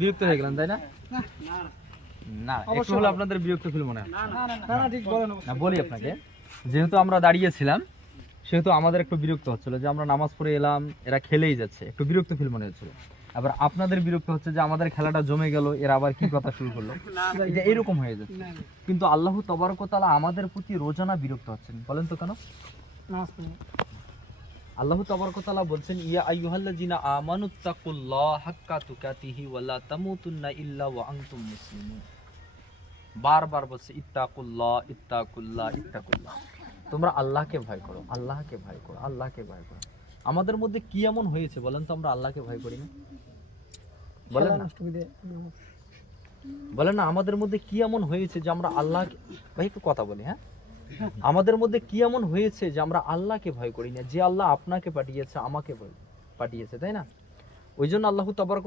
বিরক্ত হয়ে গেলেন তাই না? না, একটু হলো আপনাদের বিরক্ত ফিল মনে হয়। না, বলি আপনাকে, যেহেতু আমরা দাঁড়িয়েছিলাম সেহেতু আমাদের একটু বিরক্ত হচ্ছিল যে আমরা নামাজ পড়ে এলাম, এরা খেলেই যাচ্ছে, একটু বিরক্ত ফিল মনে হচ্ছিল। আবার আপনাদের বিরক্ত হচ্ছে যে আমাদের খেলাটা জমে গেল, এরা আবার কি কথা শুরু করলো, এটা এরকম হয়ে যাচ্ছে। কিন্তু আল্লাহ তাবারক ওয়া তাআলা আমাদের প্রতি রোজানা বিরক্ত হচ্ছেন, বলেন তো কেন? আল্লাহ তাবারক ওয়া তাআলা বলছেন, ইয়া আইয়ুহাল্লাযিনা আমানুত্তাকুল্লাহ হাক্কা তুকাতিহি ওয়া লা তামুতুন্না ইল্লা ওয়া আনতুম মুসলিমুন। বারবার বলছে ইত্তাকুল্লাহ ইত্তাকুল্লাহ ইত্তাকুল্লাহ, তোমরা আল্লাহকে ভয় করো, আল্লাহকে ভয় করো, আল্লাহকে ভয় করো। আমাদের মধ্যে কি এমন হয়েছে বলেন তো আমরা আল্লাহকে ভয় করি না? বলেন না, বলেন না, আমাদের মধ্যে কি এমন হয়েছে যে আমরা আল্লাহ, ভাই একটু কথা বলি, হ্যাঁ, আমাদের মধ্যে কি এমন হয়েছে যে আমরা আল্লাহকে ভয় করি না? যে আল্লাহ আপনাকে পাঠিয়েছে, আমাকে পাঠিয়েছে, তাই না? ওই জন্য আল্লাহ তাবারক